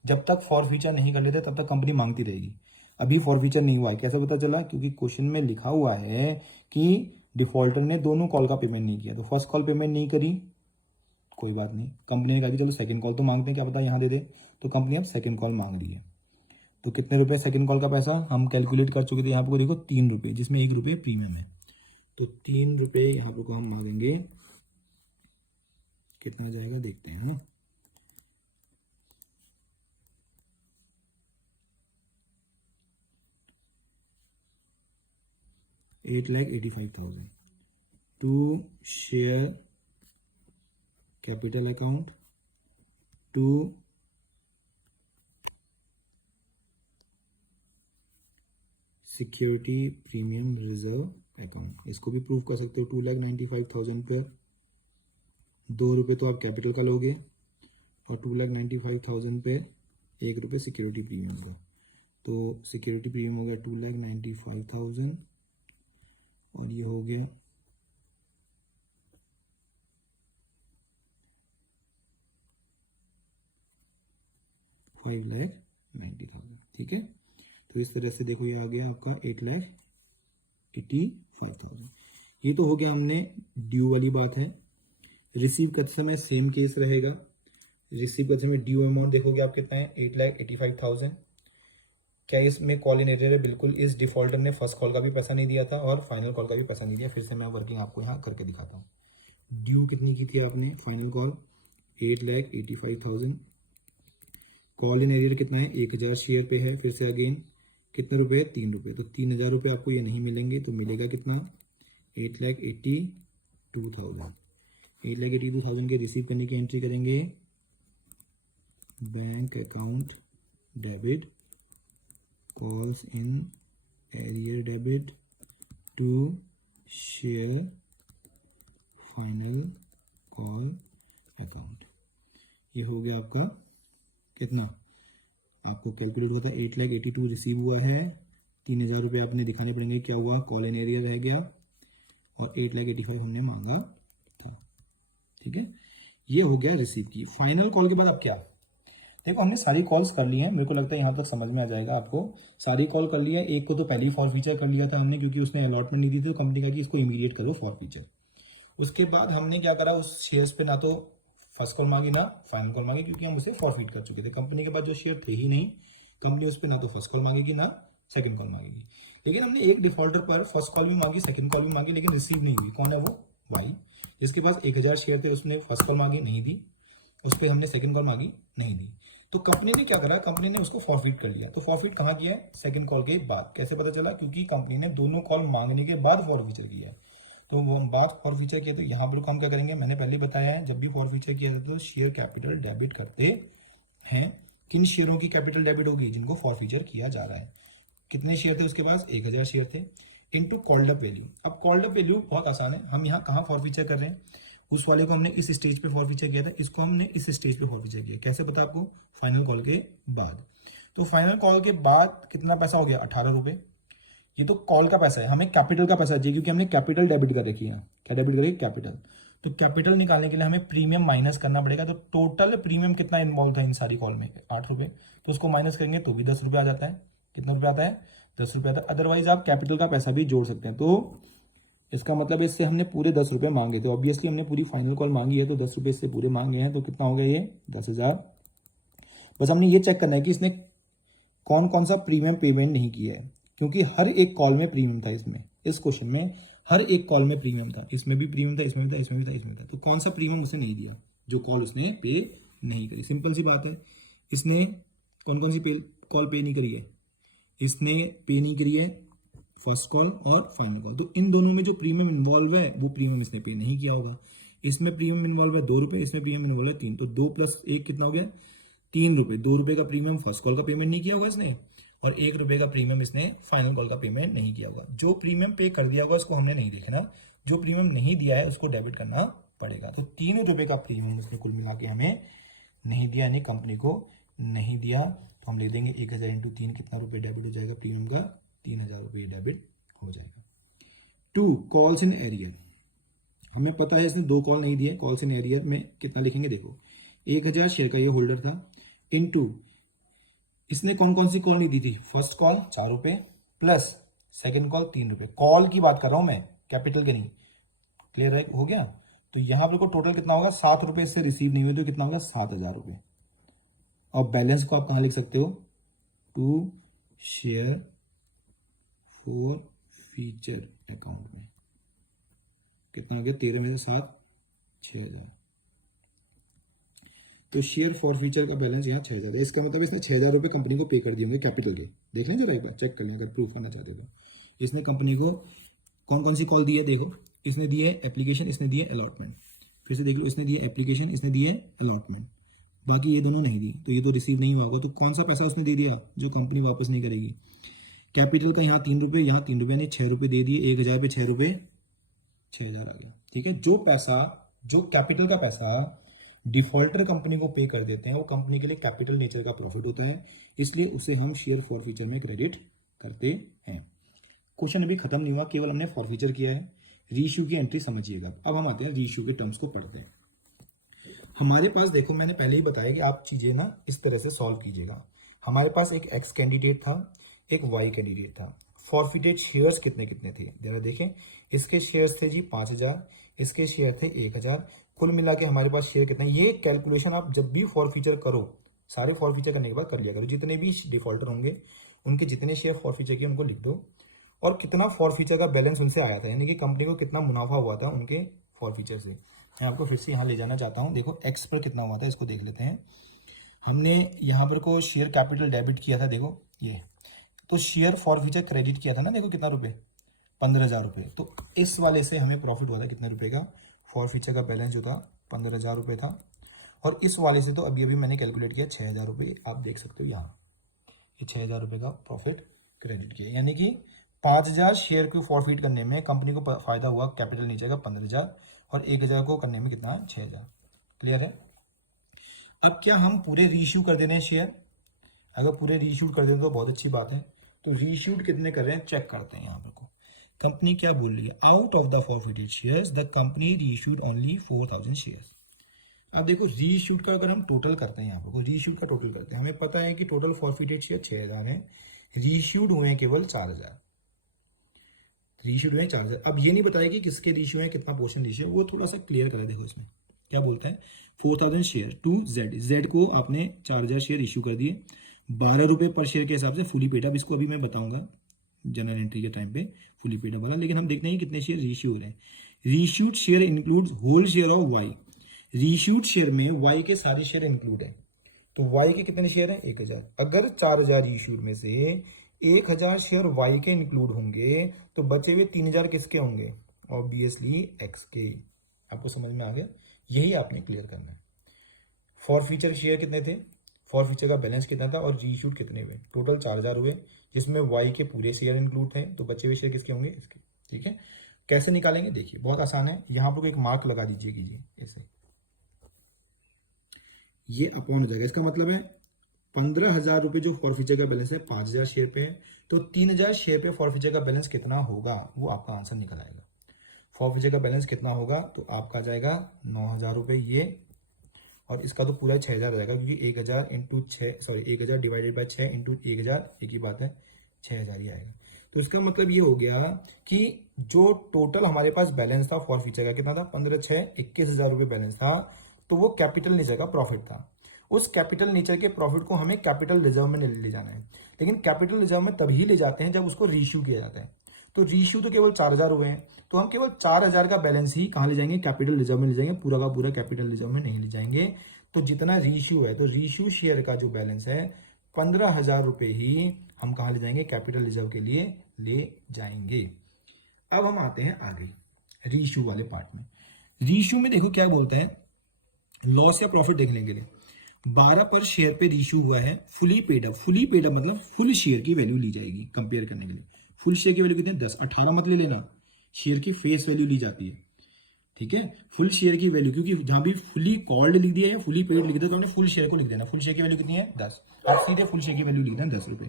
जब तक फॉरफीचर नहीं कर लेते तब तक कंपनी मांगती रहेगी। अभी फॉरफीचर नहीं हुआ है। कैसे पता चला? क्योंकि क्वेश्चन में लिखा हुआ है कि डिफॉल्टर ने दोनों कॉल का पेमेंट नहीं किया। तो फर्स्ट कॉल पेमेंट नहीं करी, कोई बात नहीं। कंपनी ने कहा कि चलो सेकंड कॉल तो मांगते हैं, क्या पता यहाँ दे दे। तो कंपनी अब सेकंड कॉल मांग रही है। तो कितने रुपए सेकंड कॉल का पैसा हम कैलकुलेट कर चुके थे। यहाँ पे देखो 3 रुपये, जिसमें 1 रुपये प्रीमियम है। तो 3 रुपये यहाँ पर को हम मांगेंगे। कितना जाएगा देखते हैं। हाँ, $8,85,000 to share capital account to security premium reserve account. इसको भी प्रूव कर सकते हो। 2,95,000 पर 2 रुपये तो आप कैपिटल का लोगे और 2,95,000 पे 1 रुपये सिक्योरिटी प्रीमियम का। तो सिक्योरिटी प्रीमियम हो गया 2,95,000 और ये हो गया 5,90,000, ठीक है। तो इस तरह से देखो ये आ गया आपका 8,85,000। ये तो हो गया हमने ड्यू वाली बात है। रिसीव करते समय सेम केस रहेगा। रिसीव करते समय ड्यू अमाउंट देखोगे आप कितना है? 8,85,000। क्या इसमें कॉल इन एरियर है? बिल्कुल। इस डिफॉल्टर ने फर्स्ट कॉल का भी पैसा नहीं दिया था और फाइनल कॉल का भी पैसा नहीं दिया। फिर से मैं वर्किंग आपको यहाँ करके दिखाता हूँ। ड्यू कितनी की थी आपने? Final call 8,85,000। Call in arrear कितना है? 1,000 शेयर पे है। फिर से अगेन कितने रुपए? 3 रुपये। तो 3,000 रुपये आपको ये नहीं मिलेंगे, तो मिलेगा कितना? 8,82,000। 8,82,000 के रिसीव करने की एंट्री करेंगे bank account debit calls in arrear debit to share final call account. ये हो गया आपका कितना? आपको कैलकुलेट होता है 8,82,000 रिसीव हुआ है। 3,000 रुपये आपने दिखाने पड़ेंगे। क्या हुआ? कॉल इन एरियर रह गया और 8,85,000 हमने मांगा था, ठीक है। ये हो गया रिसीव की। फाइनल कॉल के बाद अब क्या? देखो हमने सारी कॉल्स कर ली हैं। मेरे को लगता है यहाँ तक समझ में आ जाएगा आपको। सारी कॉल कर लिया। एक को तो पहले ही फॉर फीचर कर लिया था हमने, क्योंकि उसने अलॉटमेंट नहीं दी थी, तो कंपनी का कि इसको इमीडिएट करो फॉर फीचर। उसके बाद हमने क्या करा? उस शेयर्स पे ना तो फर्स्ट कॉल मांगी ना फाइनल कॉल मांगी, क्योंकि हम उसे फॉरफीट कर चुके थे। कंपनी के पास जो शेयर थे ही नहीं, कंपनी उस पर ना तो फर्स्ट कॉल मांगेगी ना सेकंड कॉल मांगेगी। लेकिन हमने एक डिफॉल्टर पर फर्स्ट कॉल भी मांगी, सेकंड कॉल भी मांगी, लेकिन रिसीव नहीं हुई। कौन है वो? वाई। जिसके पास 1,000 शेयर थे, उसने फर्स्ट कॉल मांगी, नहीं दी। उस पर हमने सेकंड कॉल मांगी, नहीं दी। तो कंपनी ने क्या करा? कंपनी ने उसको फॉरफीट कर लिया। तो फॉरफीट कहाँ किया है? सेकंड कॉल के बाद। कैसे पता चला? क्योंकि कंपनी ने दोनों कॉल मांगने के बाद फॉरफीचर किया है। तो वो हम बात फॉर फीचर किए, तो यहाँ पर हम क्या करेंगे? मैंने पहले ही बताया है, जब भी फॉर फीचर किया जाता है तो शेयर कैपिटल डेबिट करते हैं। किन शेयरों की कैपिटल डेबिट होगी? जिनको फॉर फीचर किया जा रहा है। कितने शेयर थे उसके पास? 1,000 शेयर थे। Into called up value. अब कॉल्ड अप वैल्यू बहुत आसान है। हम यहाँ कहाँ फॉर फीचर कर रहे हैं? उस वाले को हमने इस स्टेज पे फॉर फीचर किया था, इसको हमने इस स्टेज पे फॉर फीचर किया। कैसे पता आपको? फाइनल कॉल के बाद। तो फाइनल कॉल के बाद कितना पैसा हो गया? 18 रुपये। ये तो कॉल का पैसा है, हमें कैपिटल का पैसा चाहिए, क्योंकि हमने कैपिटल डेबिट कर रखी है। क्या डेबिट करेगी? कैपिटल। तो कैपिटल निकालने के लिए हमें प्रीमियम माइनस करना पड़ेगा। तो टोटल प्रीमियम कितना इन्वॉल्व था इन सारी कॉल में? 8 रुपये। तो उसको माइनस करेंगे तो भी 10 रुपये आ जाता है। कितना रुपये आता है? 10 रुपये आता है। अदरवाइज आप कैपिटल का पैसा भी जोड़ सकते हैं। तो इसका मतलब इससे हमने पूरे 10 रुपये मांगे थे। ऑब्वियसली हमने पूरी फाइनल कॉल मांगी है, तो 10 रुपये इससे पूरे मांगे हैं। तो कितना हो गया? ये 10,000। बस हमने ये चेक करना है कि इसने कौन कौन सा प्रीमियम पेमेंट नहीं किया है, क्योंकि हर एक कॉल में प्रीमियम था। इसमें इस क्वेश्चन में हर एक कॉल में प्रीमियम था, इसमें भी प्रीमियम था, इसमें भी था, इसमें भी था, इसमें भी था। तो कौन सा प्रीमियम उसने नहीं दिया? जो कॉल उसने पे नहीं करी। सिंपल सी बात है। इसने कौन कौन सी कॉल पे नहीं करी है? इसने पे नहीं करी है फर्स्ट कॉल और फाइनल कॉल। तो इन दोनों में जो प्रीमियम इन्वॉल्व है वो प्रीमियम इसने पे नहीं किया होगा। इसमें प्रीमियम इन्वॉल्व है 2 रुपये, इसमें प्रीमियम इन्वॉल्व है 3। तो 2 + 1 कितना हो गया? 3 रुपये। 2 रुपये का प्रीमियम फर्स्ट कॉल का पेमेंट नहीं किया होगा इसने, और 1 रुपये का प्रीमियम इसने फाइनल कॉल का पेमेंट नहीं किया होगा। जो प्रीमियम पे कर दिया होगा उसको हमने नहीं देखना, जो प्रीमियम नहीं दिया है उसको डेबिट करना पड़ेगा। तो 3 रुपये का प्रीमियम उसने कुल मिला के हमें नहीं दिया, यानी कंपनी को नहीं दिया। तो हम ले देंगे 1000 × 3, कितना रुपये डेबिट हो जाएगा प्रीमियम का? 3000 रुपये डेबिट हो जाएगा। 2 कॉल्स इन एरियर। हमें पता है इसने 2 कॉल नहीं दिए। कॉल्स इन एरियर में कितना लिखेंगे? देखो 1000 शेयर का ये होल्डर था, इनटू इसने कौन कौन सी कॉल नहीं दी थी? फर्स्ट कॉल 4 रुपये प्लस सेकंड कॉल 3 रुपये। कॉल की बात कर रहा हूं मैं, कैपिटल के नहीं। क्लियर है? हो गया? तो यहां पर को टोटल कितना होगा? 7 रुपये इससे रिसीव नहीं हुए, तो कितना होगा? 7000 रुपये। और बैलेंस को आप कहां लिख सकते हो? To share forfeiture account में कितना हो गया? 13 में से 7 6000। तो शेयर फॉर फीचर का बैलेंस यहाँ 6000 है। इसका मतलब इसने 6000 रुपये कंपनी को पे कर दिए होंगे कैपिटल के। देख लें जरा एक बार, चेक कर लें अगर प्रूफ करना चाहते तो। इसने कंपनी को कौन कौन सी कॉल दी है? देखो इसने दी है एप्लीकेशन, इसने दी है अलॉटमेंट। फिर से देख लो, इसने दी है एप्लीकेशन, इसने दी है अलॉटमेंट। बाकी ये दोनों नहीं दी, तो ये तो रिसीव नहीं हुआ होगा। तो कौन सा पैसा उसने दे दिया जो कंपनी वापस नहीं करेगी? कैपिटल का यहाँ 3 रुपये, यहाँ 3 रुपये, यानी 6 रुपये दे दिए। 1000 पे 6 रुपये, 6000 आ गया। ठीक है। जो पैसा, जो कैपिटल का पैसा डिफॉल्टर कंपनी को पे कर देते हैं, वो कंपनी के लिए कैपिटल नेचर का प्रॉफिट होता है, इसलिए उसे हम शेयर फॉर फीचर में क्रेडिट करते हैं। क्वेश्चन अभी खत्म नहीं हुआ, केवल हमने फॉर फीचर किया है। रीइश्यू की एंट्री समझिएगा। अब हम आते हैं रीइश्यू के टर्म्स को पढ़ते हैं। हमारे पास देखो, मैंने पहले ही बताया कि आप चीजें ना इस तरह से सॉल्व कीजिएगा। हमारे पास एक एक्स कैंडिडेट था, एक वाई कैंडिडेट था। फॉरफिटेड शेयर्स कितने कितने थे जरा देखें। इसके शेयर्स थे जी 5000, इसके शेयर थे 1000। कुल मिला के हमारे पास शेयर कितने? ये कैलकुलेशन आप जब भी फॉर फीचर करो, सारे फॉर फीचर करने के बाद कर लिया करो। जितने भी डिफॉल्टर होंगे उनके जितने शेयर फॉर फीचर किए उनको लिख दो, और कितना फॉर फीचर का बैलेंस उनसे आया था, यानी कि कंपनी को कितना मुनाफा हुआ था उनके फॉर फीचर से। मैं आपको फिर से यहाँ ले जाना चाहता हूँ। देखो एक्स पर कितना हुआ था इसको देख लेते हैं। हमने यहाँ पर को शेयर कैपिटल डेबिट किया था, देखो ये। तो शेयर फॉर फीचर क्रेडिट किया था ना, देखो कितना रुपये? 15000 रुपये। तो इस वाले से हमें प्रॉफिट हुआ था कितने रुपये का? फॉर फीचर का बैलेंस जो था 15000 रुपये था। और इस वाले से तो अभी अभी मैंने कैलकुलेट किया 6000 रुपये। आप देख सकते हो यहाँ, ये 6000 रुपये का प्रॉफिट क्रेडिट किया, यानी कि 5000 शेयर को फॉरफिट करने में कंपनी को फायदा हुआ कैपिटल नीचे का 15000, और 1000 को करने में कितना? 6000। क्लियर है? अब क्या हम पूरे रीइश्यू कर देने शेयर? अगर पूरे रीइश्यू कर दें तो बहुत अच्छी बात है। तो रीइश्यूड कितने कर रहे हैं चेक करते हैं। यहाँ पर को कंपनी क्या बोल रही है? Out of the forfeited shares the company reissued only 4000 shares. अब देखो रीइश्यूड का अगर हम टोटल करते हैं, यहाँ पर रीइश्यूड का टोटल करते हैं, हमें पता है कि टोटल फॉरफिटेड शेयर 6000 है, रीइश्यूड हुए हैं केवल 4000। रीइश्यूड हुए 4000। अब ये नहीं बताया कि किसके रीइश्यू है, कितना पोर्शन रीइश्यू है, वो थोड़ा सा क्लियर करें। देखो इसमें क्या बोलता है? 4000 शेयर टू जेड। जेड को आपने 4000 शेयर इश्यू कर दिए 12 रुपये पर शेयर के हिसाब से, फुली पेड अप। इसको अभी मैं बताऊंगा जनरल एंट्री के टाइम पे फुली पेड अप वाला। लेकिन हम देखते हैं कितने शेयर रीइश्यू हो रहे हैं। Reissued share includes whole share of Y. Reissued share में वाई के सारे शेयर इंक्लूड है। तो वाई के कितने शेयर हैं? 1000। अगर 4000 रीइश्यूड में से 1000 शेयर वाई के इंक्लूड होंगे तो बचे हुए 3000 किसके होंगे? ऑब्वियसली एक्स के। आपको समझ में आ गया? यही आपने क्लियर करना है। फॉर फीचर शेयर कितने थे, फॉर फीचर का बैलेंस कितना था, और रीइश्यूड कितने हुए? टोटल 4000 हुए, जिसमें वाई के पूरे शेयर इंक्लूड थे, तो बचे हुए शेयर किसके होंगे? इसके। ठीक है। कैसे निकालेंगे? देखिए बहुत आसान है। यहां पर एक मार्क लगा दीजिए, कीजिए ऐसे, ये अपॉन हो जाएगा। इसका मतलब है 15000 रुपये जो फॉरफीचर का बैलेंस है 5000 शेयर पे है, तो 3000 शेयर पे फॉरफीचर का बैलेंस कितना होगा वो आपका आंसर निकल आएगा। फॉरफीचर का बैलेंस कितना होगा तो आपका जाएगा 9000 रुपये ये, और इसका तो पूरा 6000 आ जाएगा, क्योंकि 1000 into 6, sorry 1000 divided by 6 into 1000, एक ही बात है, 6000 ही आएगा। तो इसका मतलब ये हो गया कि जो टोटल हमारे पास बैलेंस था फॉरफीचर का कितना था? 15 6 21000 रुपये बैलेंस था, तो वो कैपिटल नेचर का प्रॉफिट था। उस कैपिटल नेचर के प्रॉफिट को हमें कैपिटल रिजर्व में ले जाना है, लेकिन कैपिटल रिजर्व में तभी ले जाते हैं जब उसको रीइश्यू किया जाता है। तो रेशियो तो केवल 4000 हुए हैं, तो हम केवल 4000 का बैलेंस ही कहाँ ले जाएंगे, कैपिटल रिजर्व में ले जाएंगे, पूरा का पूरा कैपिटल रिजर्व में नहीं ले जाएंगे। तो जितना रेशियो है, तो रेशियो शेयर का जो बैलेंस है 15,000 रुपये ही हम कहाँ ले जाएंगे, कैपिटल रिजर्व के लिए ले जाएंगे। अब हम आते हैं आगे रेशियो वाले पार्ट में। रेशियो में देखो क्या बोलता है, लॉस या प्रॉफिट देखने के लिए 12 पर शेयर पे रेशियो हुआ है, fully paid up. Fully paid up मतलब फुल शेयर की वैल्यू ली जाएगी कंपेयर करने के लिए। फुल शेयर की वैल्यू कितनी है, 10। 18 मत ले लेना, शेयर की फेस वैल्यू ली जाती है, ठीक है। फुल शेयर की वैल्यू, क्योंकि जहां भी फुली कॉल्ड लिख दिया या फुली पेड लिख दिया तो हमने फुल शेयर को लिख देना। फुल शेयर की वैल्यू कितनी है, 10। आप सीधे फुल शेयर की वैल्यू लिख देना 10 रुपए।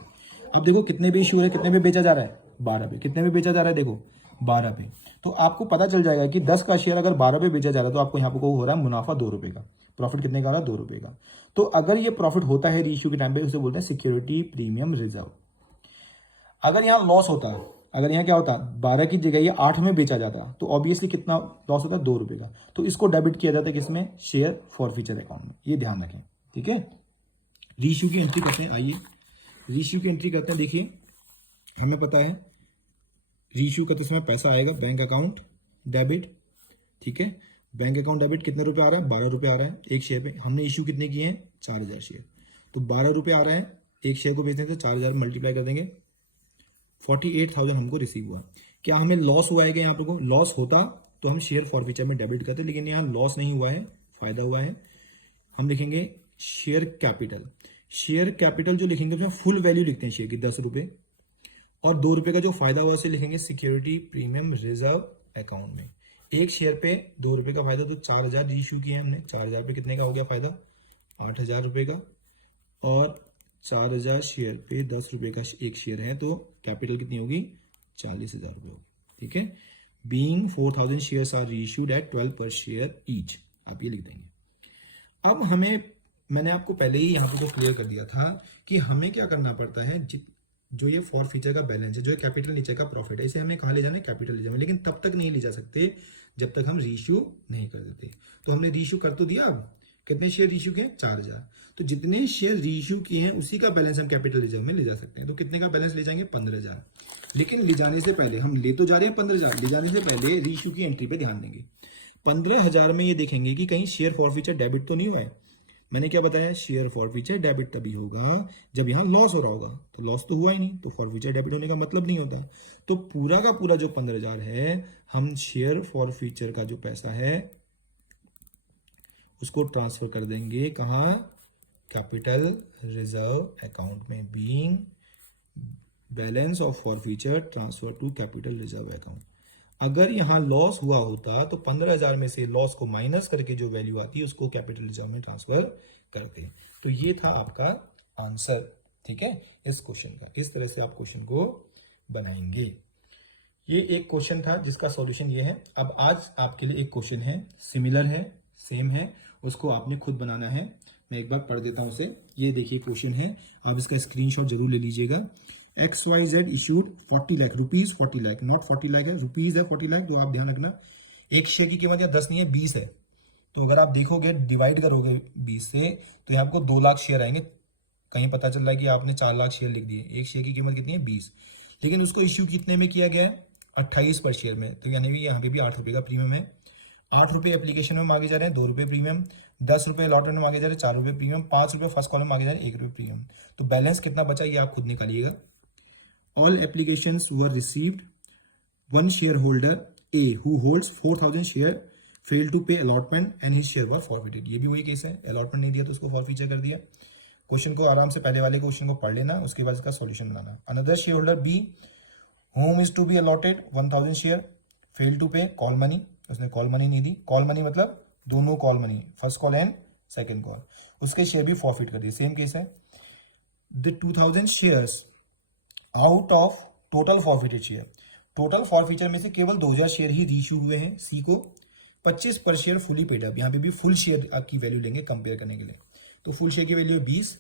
अब देखो कितने पे इशू है, कितने पे बेचा जा रहा है, 12 पे। कितने पे बेचा जा रहा है, देखो 12 पे। तो आपको पता चल जाएगा कि 10 का शेयर अगर 12 पे बेचा जा रहा है तो आपको यहाँ पे हो रहा है मुनाफा 2 रुपए का। प्रॉफिट कितने का आ रहा है, 2 रुपए का। तो अगर ये प्रॉफिट होता है इशू के टाइम पे, उसे बोलते हैं सिक्योरिटी प्रीमियम रिजर्व। अगर यहाँ लॉस होता, अगर यहाँ क्या होता 12 की जगह ये 8 में बेचा जाता, तो ऑब्वियसली कितना लॉस होता है, 2 रुपए का। तो इसको डेबिट किया जाता है किसमें, शेयर फॉरफीचर अकाउंट में। ये ध्यान रखें, ठीक है। रीइश्यू की एंट्री करते हैं, आइए रीइश्यू की एंट्री करते हैं। देखिए हमें पता है रीइश्यू करते समय पैसा आएगा बैंक अकाउंट डेबिट, ठीक है। बैंक अकाउंट डेबिट कितने रुपए आ रहा है, 12 रुपए आ रहा है एक शेयर पे। हमने इश्यू कितने किए हैं, 4000 शेयर, तो 12 रुपए आ रहा है एक शेयर को बेचने से। 4000 मल्टीप्लाई कर देंगे, 48,000 हमको रिसीव हुआ। क्या हमें लॉस हुआ है क्या, यहाँ पर को लॉस होता तो हम शेयर फॉरफीचर में डेबिट करते, लेकिन यहाँ लॉस नहीं हुआ है, फायदा हुआ है। हम लिखेंगे शेयर कैपिटल। शेयर कैपिटल जो लिखेंगे उसमें फुल वैल्यू लिखते हैं शेयर की, 10 रुपए, और 2 रुपए का जो फायदा हुआ उसे लिखेंगे सिक्योरिटी प्रीमियम रिजर्व अकाउंट में। एक शेयर पे 2 रुपए का फायदा, तो 4000 इशू किए हमने, 4000 पे कितने का हो गया फायदा, 8000 रुपए का। और 4000 शेयर पे 10 रुपए का एक शेयर है, तो कैपिटल कितनी होगी, 40,000 रुपए होगी, ठीक है। Being 4000 shares are reissued at 12 per share each, आप ये लिख देंगे। अब हमें, मैंने आपको पहले ही यहाँ पे तो क्लियर कर दिया था कि हमें क्या करना पड़ता है, जो ये फॉर फीचर का बैलेंस है, जो कैपिटल नीचे का प्रॉफिट है, इसे हमें कहाँ ले जाना है, कैपिटल ले जाना है। लेकिन तब तक नहीं ले जा सकते जब तक हम रीइश्यू नहीं कर देते। तो हमने रीइश्यू कर तो दिया, अब कितने शेयर रीइश्यू किए, 4000। तो जितने शेयर रीइश्यू किए हैं उसी का बैलेंस हम कैपिटल रिजर्व में ले जा सकते हैं। तो कितने का बैलेंस ले जाएंगे, 15,000। लेकिन ले जाने से पहले, हम ले तो जा रहे हैं 15,000, ले जाने से पहले रीइश्यू की एंट्री पे ध्यान देंगे। 15,000 में ये देखेंगे कि कहीं शेयर फॉरफीचर डेबिट तो नहीं हुआ है। मैंने क्या बताया, शेयर फॉरफीचर डेबिट तभी होगा जब यहाँ लॉस हो रहा होगा, तो लॉस तो हुआ ही नहीं, तो फॉरफीचर डेबिट होने का मतलब नहीं होता। तो पूरा का पूरा जो 15,000 है, हम शेयर फॉरफीचर का जो पैसा है उसको ट्रांसफर कर देंगे कहाँ, कैपिटल रिजर्व अकाउंट में। Being balance of forfeiture transfer to capital reserve account. अगर यहाँ लॉस हुआ होता तो 15,000 में से लॉस को माइनस करके जो वैल्यू आती है उसको कैपिटल रिजर्व में ट्रांसफर करते। तो ये था आपका आंसर, ठीक है, इस क्वेश्चन का। इस तरह से आप क्वेश्चन को बनाएंगे। ये एक क्वेश्चन था जिसका सॉल्यूशन ये है। अब आज आपके लिए एक क्वेश्चन है, सिमिलर है, सेम है, उसको आपने खुद बनाना है। मैं एक बार पढ़ देता हूं उसे। ये देखिए क्वेश्चन है, आप इसका स्क्रीनशॉट जरूर ले लीजिएगा। XYZ issued 40 lakh rupees, 40 lakh, not 40 lakh है, रुपीज है 40 लाख। तो आप ध्यान रखना, एक शेयर की कीमत या 10 नहीं है, 20 है। तो अगर आप देखोगे, डिवाइड करोगे 20 से, तो यहाँ आपको 2 लाख शेयर आएंगे। कहीं पता चल रहा है कि आपने 4 लाख शेयर लिख दिए। एक शेयर की कीमत कितनी है, 20, लेकिन उसको इश्यू कितने में किया गया है, 28 पर शेयर में। तो यानी कि यहाँ पे भी 8 रुपए का प्रीमियम है। 8 रुपए एप्लीकेशन में मांगे जा रहे हैं, 2 रुपए प्रीमियम। 10 रुपए अलॉटमेंट में मांगे जा रहे हैं, 4 रुपए प्रीमियम। 5 रुपए फर्स्ट कॉलम मांगे जा रहे हैं, 1 रुपए प्रीमियम। तो बैलेंस कितना बचा ये आप खुद निकालिएगा। All applications were received. One shareholder A who holds 4,000 share failed to pay allotment and his share were forfeited. ये भी वही केस है, allotment नहीं दिया तो उसको forfeiture कर दिया। क्वेश्चन को आराम से पहले वाले क्वेश्चन को पढ़ लेना, उसके बाद इसका solution banana. Another shareholder B whom is to be allotted 1,000 share failed to pay call money. उसने call money नहीं दी। call money मतलब दोनों call money, first call and second call, उसके शेयर भी फॉरफिट कर दिए। सेम केस है। The 2,000 shares out of total forfeited share, total forfeiture में से केवल 2000 शेयर ही रीइश्यू हुए हैं सी को। 25 पर शेयर फुली पेड अप, यहाँ पे भी फुल शेयर आपकी वैल्यू लेंगे कंपेयर करने के लिए। तो फुल शेयर की वैल्यू है 20,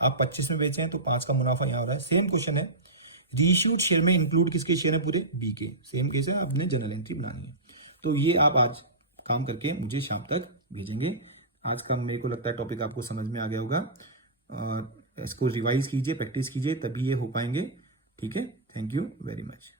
आप 25 में बेचे हैं तो 5 का मुनाफा यहाँ हो रहा है। सेम क्वेश्चन है, रीइश्यूड शेयर में इंक्लूड किसके शेयर है, पूरे बी के। सेम केस है, आपने जनरल एंट्री बनानी है। तो ये आप आज काम करके मुझे शाम तक भेजेंगे। आज का मेरे को लगता है टॉपिक आपको समझ में आ गया होगा। इसको रिवाइज कीजिए, प्रैक्टिस कीजिए, तभी ये हो पाएंगे, ठीक है। Thank you very much.